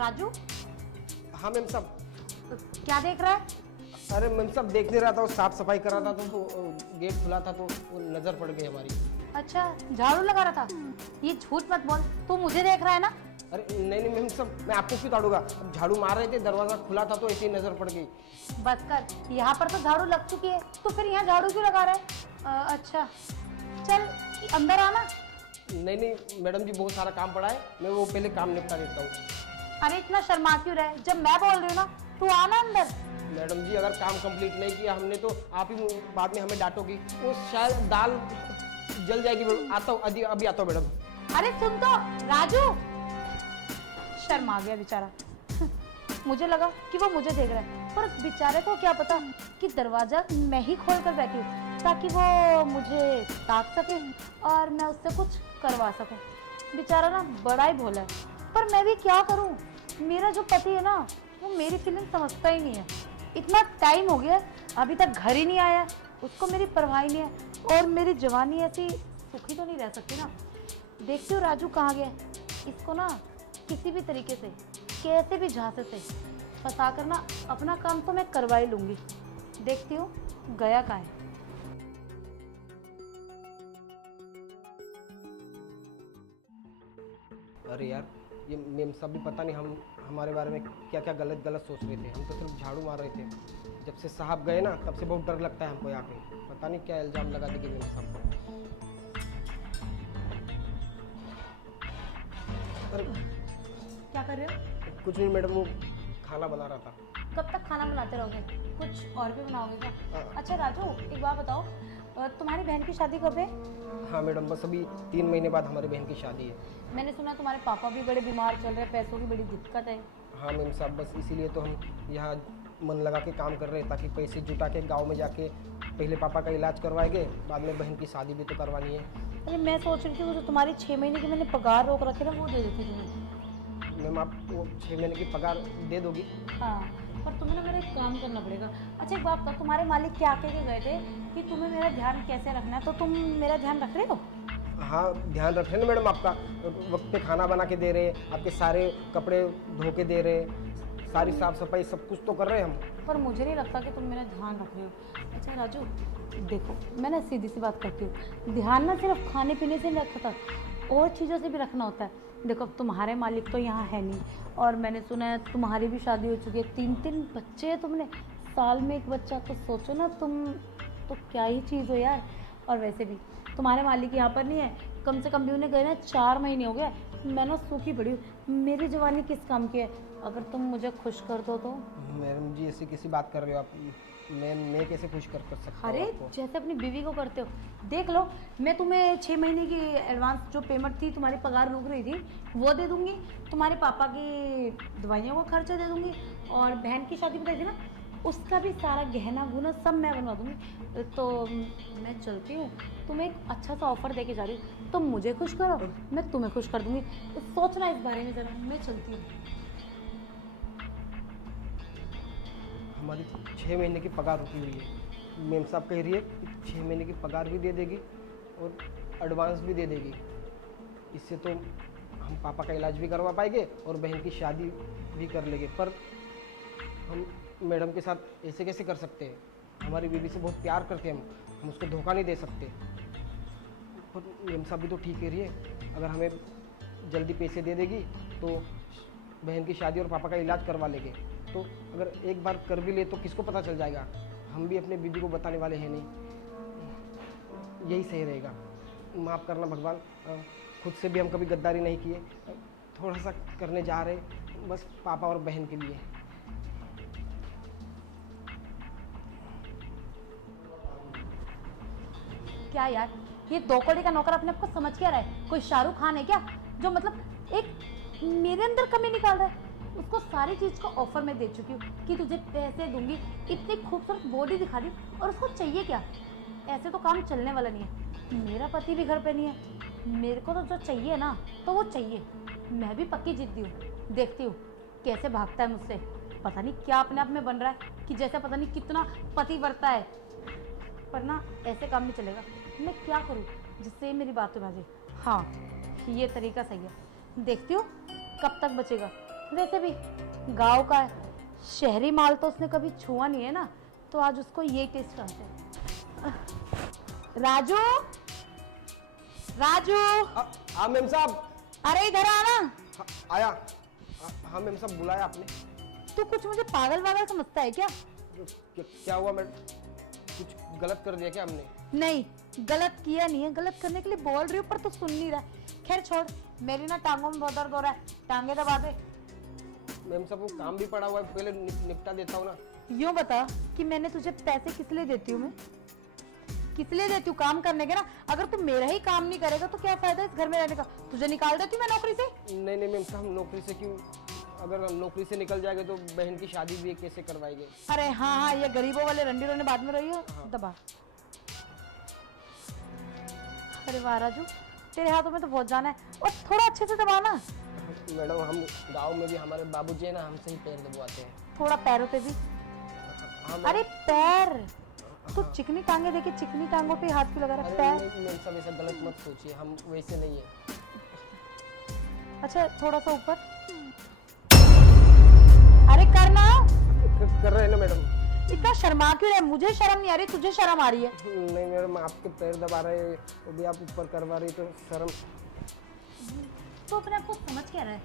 राजू, हाँ मैम साहब। क्या देख रहा है? अरे मैम साहब देख नहीं रहा था, वो साफ सफाई कर रहा था तो गेट खुला था तो वो नज़र पड़ गई हमारी। अच्छा, झाड़ू लगा रहा था। ये झूठ मत बोल, तू मुझे देख रहा है ना? अरे नहीं नहीं मैम साहब, मैं आपको क्यों ताड़ूंगा? अब झाड़ू मार रहे थे, दरवाज़ा खुला था तो ऐसे ही नज़र पड़ गई। बस कर, यहाँ पर तो झाड़ू लग चुकी है, तो फिर यहाँ झाड़ू क्यों लगा रहा है? अच्छा, चल अंदर आना। नहीं नहीं मैडम जी, बहुत सारा काम पड़ा है, मैं वो पहले काम निपटा देता हूँ। अरे इतना शर्मा क्यों रहा है? जब मैं बोल रही हूँ ना, तू आना अंदर। मैडम जी अगर काम कंप्लीट नहीं किया हमने तो आप ही बाद में हमें डांटोगी, वो शायद दाल जल जाएगी। आता हूँ, अभी आता हूँ मैडम। अरे सुन तो राजू, शर्मा गया बेचारा। मुझे लगा कि वो मुझे देख रहा है, पर उस बेचारे को क्या पता कि दरवाजा मैं ही खोल कर बैठी हूँ ताकि वो मुझे ताक सके और मैं उससे कुछ करवा सकूं। बेचारा ना बड़ा ही भोला है, पर मैं भी क्या करूं? मेरा जो पति है ना, वो मेरी फीलिंग समझता ही नहीं है। इतना टाइम हो गया अभी तक घर ही नहीं आया, उसको मेरी परवाह ही नहीं है। और मेरी जवानी ऐसी सुखी तो नहीं रह सकती ना। देखती हूँ राजू कहाँ गया। इसको ना किसी भी तरीके से, कैसे भी झांसे से फंसा कर ना अपना काम तो मैं करवा ही लूँगी। देखती हूँ गया कहाँ है। अरे यार, ये मेम साहब भी पता नहीं हमारे बारे में क्या क्या गलत सोच रहे थे। हम तो सिर्फ झाड़ू मार रहे थे। जब से साहब गए ना, तब से बहुत डर लगता है हमको यहाँ पे। पता नहीं क्या इल्ज़ाम लगा देंगे मेम साहब को। अरे क्या कर रहे हो? कुछ नहीं मैडम, वो खाना बना रहा था। कब तक खाना बनाते रहोगे? कुछ और भी बनाओगे क्या? अच्छा राजू, एक बात बताओ, तुम्हारी बहन की शादी कब है? हाँ मैडम, बस अभी 3 महीने बाद हमारी बहन की शादी है। मैंने सुना तुम्हारे पापा भी बड़े बीमार चल रहे हैं, पैसों की बड़ी दिक्कत है। हाँ मैम साहब, बस इसीलिए तो हम यहाँ मन लगा के काम कर रहे हैं, ताकि पैसे जुटा के गाँव में जाके पहले पापा का इलाज करवाएंगे, बाद में बहन की शादी भी तो करवानी है। अरे मैं सोच रही थी वो जो तुम्हारी 6 महीने की मैंने पगार रोक रखे ना, वो दे देती तुम्हें। मैम आप वो 6 महीने की पगार दे दोगी? हाँ, पर तुम्हें ना मेरा एक काम करना पड़ेगा। अच्छा एक बात बताओ, तुम्हारे मालिक क्या कह के गए थे कि तुम्हें मेरा ध्यान कैसे रखना है, तो तुम मेरा ध्यान रख रहे हो? हाँ ध्यान रख रहे हैं ना मैडम, आपका वक्त पे खाना बना के दे रहे, आपके सारे कपड़े धो के दे रहे, सारी साफ सफाई सब कुछ तो कर रहे हैं हम। पर मुझे नहीं लगता कि तुम मेरा ध्यान रख रहे हो। अच्छा राजू देखो, मैं ना सीधी सी बात करती हूँ, ध्यान ना सिर्फ खाने पीने से नहीं रखता, और चीज़ों से भी रखना होता है। देखो तुम्हारे मालिक तो यहाँ है नहीं, और मैंने सुना है तुम्हारी भी शादी हो चुकी है, 3 बच्चे हैं तुमने, साल में एक बच्चा, तो सोचो ना तुम तो क्या ही चीज़ हो यार। और वैसे भी तुम्हारे मालिक यहाँ पर नहीं है, कम से कम भी उन्हें गए ना 4 महीने हो गए। मैं ना सूखी पड़ी हूँ, मेरी जवानी किस काम की है? अगर तुम मुझे खुश कर दो तो। मैडम जी ऐसी कैसी बात कर रहे हो आप? मैं कैसे खुश कर सकता हूँ अरे आपको? जैसे अपनी बीवी को करते हो, देख लो, मैं तुम्हें 6 महीने की एडवांस जो पेमेंट थी, तुम्हारी पगार रुक रही थी, वो दे दूंगी, तुम्हारे पापा की दवाइयों का खर्चा दे दूंगी, और बहन की शादी बताई थी ना, उसका भी सारा गहना गुना सब मैं बनवा दूंगी। तो मैं चलती हूँ, तुम्हें एक अच्छा सा ऑफर दे के जा रही हूँ, तुम मुझे खुश करो, मैं तुम्हें खुश कर दूंगी। तो सोचना इस बारे में ज़रा। मैं चलती हूँ। हमारी 6 महीने की पगार रुकी हुई है। मेम साहब कह रही है कि 6 महीने की पगार भी दे देगी और एडवांस भी दे देगी। इससे तो हम पापा का इलाज भी करवा पाएंगे और बहन की शादी भी कर लेंगे। पर हम मैडम के साथ ऐसे कैसे कर सकते हैं? हमारी बीवी से बहुत प्यार करते हैं हम उसको धोखा नहीं दे सकते। पर मेम साहब भी तो ठीक कह रही है, अगर हमें जल्दी पैसे दे देगी तो बहन की शादी और पापा का इलाज करवा लेंगे। तो अगर एक बार कर भी ले तो किसको पता चल जाएगा? हम भी अपने बीवी को बताने वाले हैं नहीं। यही सही रहेगा। माफ़ करना भगवान, खुद से भी हम कभी गद्दारी नहीं किए, थोड़ा सा करने जा रहे बस पापा और बहन के लिए। क्या यार, ये 2 कौड़ी का नौकर अपने आप को समझ क्या रहा है? कोई शाहरुख खान है क्या, जो मतलब एक मेरे अंदर कमी निकाल रहा है? उसको सारी चीज़ को ऑफर में दे चुकी हूँ कि तुझे पैसे दूंगी, इतनी खूबसूरत बॉडी दिखा दी, और उसको चाहिए क्या? ऐसे तो काम चलने वाला नहीं है। मेरा पति भी घर पे नहीं है, मेरे को तो जो चाहिए ना, तो वो चाहिए। मैं भी पक्की जिद्दी हूँ, देखती हूँ कैसे भागता है मुझसे। पता नहीं क्या अपने आप में बन रहा है कि जैसे पता नहीं कितना पति बरता है। पर ना ऐसे काम नहीं चलेगा। मैं क्या करूँ जिससे मेरी बात तो बाजे? हाँ, ये तरीका सही है। देखती हूँ कब तक बचेगा। वैसे भी गांव का है, शहरी माल तो उसने कभी छुआ नहीं है ना, तो आज उसको ये टेस्ट करते हैं। राजू, राजू, हाँ मैम साहब। अरे इधर आना। आया। हाँ मैम साहब, बुलाया आपने? तू कुछ मुझे पागल वागल समझता है क्या? क्या हुआ मैडम? कुछ गलत कर दिया क्या हमने? नहीं, गलत किया नहीं है, गलत करने के लिए बोल रही हूँ पर तू सुन नहीं रहा। खैर छोड़, मेरी ना टांगों में बहुत दर्द हो रहा है, टांगे दबा दे। मैम साहब वो काम भी पड़ा हुआ है, पहले निपटा देता हूँ ना। यूँ बता कि मैंने तुझे पैसे किस लिए देती हूँ? मैं किस लिए देती हूँ? काम करने के ना। अगर तू मेरा ही काम नहीं करेगा तो क्या फायदा इस घर में रहने का? तुझे निकाल देती हूँ मैं नौकरी से। नहीं नहीं मैम साहब, नौकरी से क्यों? अगर हम नौकरी से निकल जाएंगे तो बहन की शादी भी कैसे करवाएंगे? अरे हाँ हाँ, ये गरीबों वाले रंडी रोने बाद में रही हो। दबा। अरे वाह राजू, तेरे हाथों में तो बहुत जाना है, और थोड़ा अच्छे से दबाना। मैडम हम गांव में भी हमारे बाबूजी है ना, हमसे ही पैर दबवाते हैं। थोड़ा पैरों पे भी। हाँ अरे पैर, तू चिकनी टांगे देके चिकनी टांगों पे हाथ क्यों लगा रहा है? पैर। मैम साहब ऐसा गलत मत सोचिए, हम वैसे नहीं है। अच्छा थोड़ा सा ऊपर। अरे करना। कर रहे हैं ना मैडम। इतना शर्मा क्यों रहा है? मुझे शर्म नहीं आ रही, तुझे शर्म आ रही है? नहीं मैडम, आपके पैर दबा रहे हैं वो भी आप ऊपर करवा रही तो शर्म। तो अपने आप को समझ क्या रहा है?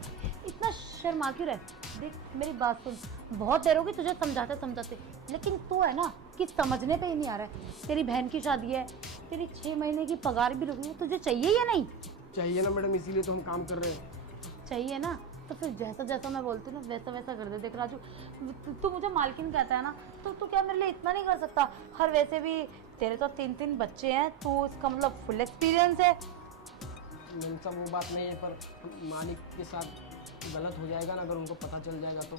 इतना शर्मा क्यों रहा है? देख मेरी बात सुन, बहुत देर होगी तुझे समझाते समझाते, लेकिन तू है ना कि समझने पे ही नहीं आ रहा है। तेरी बहन की शादी है, तेरी 6 महीने की पगार भी रुकी है, तुझे चाहिए या नहीं? चाहिए ना मैडम, इसीलिए तो हम काम कर रहे हैं। चाहिए ना, तो फिर जैसा जैसा मैं बोलती हूँ ना वैसा वैसा कर दे। देख राजू, तू मुझे मालकिन कहता है ना, तो तू क्या मेरे लिए इतना नहीं कर सकता? हर वैसे भी तेरे तो 3 बच्चे हैं, तो इसका मतलब फुल एक्सपीरियंस है। मैम साहब वो बात नहीं है, पर मालिक के साथ गलत हो जाएगा ना अगर उनको पता चल जाएगा तो।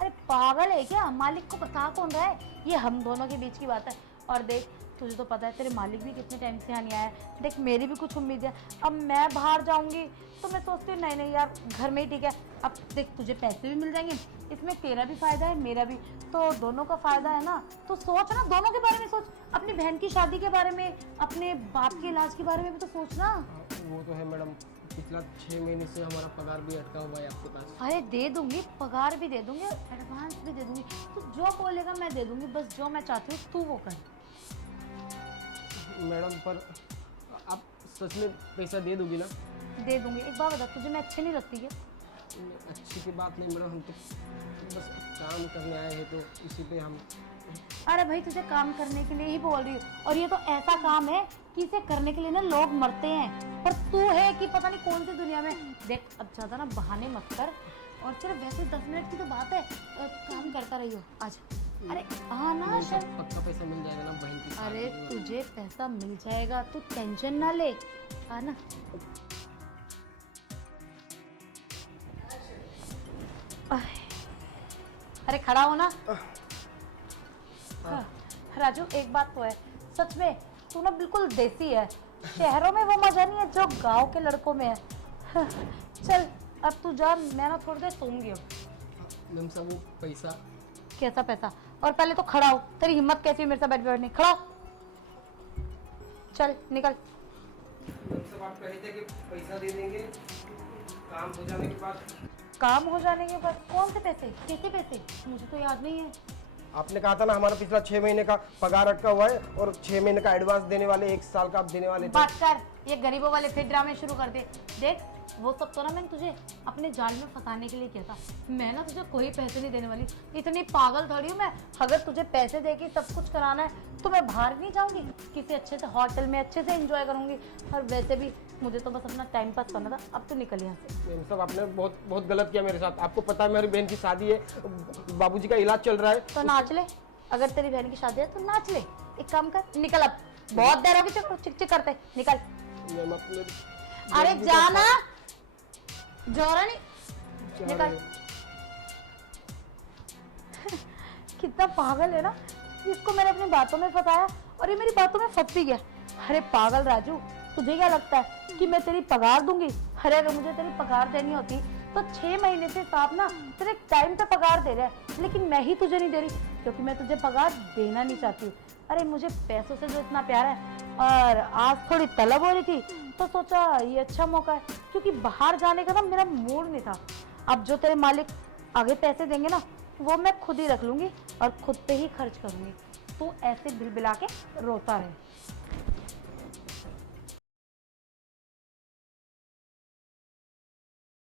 अरे पागल है क्या? मालिक को बता कौन रहा है? ये हम दोनों के बीच की बात है। और देख तुझे तो पता है तेरे मालिक भी कितने टाइम से यहाँ नहीं आया है। देख मेरी भी कुछ उम्मीद है। अब मैं बाहर जाऊंगी तो मैं सोचती हूँ नहीं नहीं यार, घर में ही ठीक है। अब देख तुझे पैसे भी मिल जाएंगे, इसमें तेरा भी फायदा है मेरा भी, तो दोनों का फायदा है ना। तो सोच ना, दोनों के बारे में सोच, अपनी बहन की शादी के बारे में, अपने बाप के इलाज के बारे में भी तो सोच ना। वो तो है मैडम, पिछला 6 महीने से हमारा पगार भी अटका हुआ है आपके पास। अरे दे दूंगी, पगार भी दे दूंगी, एडवांस भी दे दूंगी। तू जो बोलेगा मैं दे दूंगी, बस जो मैं चाहती हूँ तू वो कर। मैडम पर आप सच में पैसा दे दोगी ना? दे दूंगी। एक बात बता, तुझे मैं अच्छी नहीं लगती क्या? अच्छी की बात नहीं मैडम, हम तो बस काम करने आए हैं तो इसी पे हम। अरे भाई तुझे काम करने के लिए ही बोल रही हूँ, और ये तो ऐसा काम है कि इसे करने के लिए ना लोग मरते हैं, पर तू है कि पता नहीं कौन सी दुनिया में। देख अब ज्यादा ना बहाने मत कर, और सिर्फ वैसे 10 मिनट की तो बात है, काम करता रहियो आज। अरे हाँ ना सर, पक्का पैसा मिल जाएगा ना बहन की शादी अरे में? तुझे पैसा मिल जाएगा, तू टेंशन ना ले, हाँ ना। अरे खड़ा हो ना। हाँ, राजू एक बात तो है, सच में तू ना बिल्कुल देसी है। शहरों में वो मजा नहीं है जो गांव के लड़कों में है। चल अब तू जा, मैं ना थोड़ी देर सोऊंगी अब। मैम साहब वो पैसा। कैसा पैसा? और पहले तो खड़ा हो, तेरी हिम्मत कैसी है मेरे साथ बैठने? खड़ा हो, चल निकल। मैम साहब आप कहे थे कि पैसा दे देंगे काम हो जाने के बाद। काम हो जाने के बाद? कौन से पैसे? कैसे पैसे? मुझे तो याद नहीं है। आपने कहा था ना हमारा पिछला 6 महीने का पगार अटका हुआ है और 6 महीने का एडवांस देने वाले, 1 साल का आप देने वाले थे। बात कर, ये गरीबों वाले फिर ड्रामे शुरू कर दे। देख वो सब तो ना मैंने तुझे अपने जाल में फंसाने के लिए किया था। मैं ना तुझे कोई पैसे नहीं देने वाली, इतनी पागल थोड़ी हूँ मैं। अगर तुझे पैसे देके सब कुछ कराना है तो मैं बाहर नहीं जाऊंगी, किसी अच्छे से होटल में अच्छे से एंजॉय करूंगी। और वैसे भी मुझे तो बस अपना टाइम पास करना था। अब तो निकल यहाँ से। मैम साहब आपने बहुत बहुत गलत किया मेरे साथ। आपको पता है मेरी बहन की शादी है, बाबूजी का इलाज चल रहा है। तो नाच ले, अगर तेरी बहन की शादी है तो नाच ले। एक काम कर, निकल अब, बहुत देर होगी चिक चिक करते, निकल। मैम अपने अरे जाना, जोरा नहीं, जा निकल। रहे हैं। कितना पागल है ना, इसको मैंने अपनी बातों में फंसाया और ये मेरी बातों में फंस भी गया। अरे पागल राजू, तुझे क्या लगता है कि मैं तेरी पगार दूंगी? अरे अगर मुझे तेरी पगार देनी होती तो 6 महीने से साहब ना तेरे टाइम पे पगार दे रहा है, लेकिन मैं ही तुझे नहीं दे रही क्योंकि मैं तुझे पगार देना नहीं चाहती। अरे मुझे पैसों से जो इतना प्यार है, और आज थोड़ी तलब हो रही थी तो सोचा ये अच्छा मौका है, क्योंकि बाहर जाने का ना मेरा मूड नहीं था। अब जो तेरे मालिक आगे पैसे देंगे ना, वो मैं खुद ही रख लूंगी और खुद पे ही खर्च करूंगी। तू ऐसे बिलबिला के रोता रहे।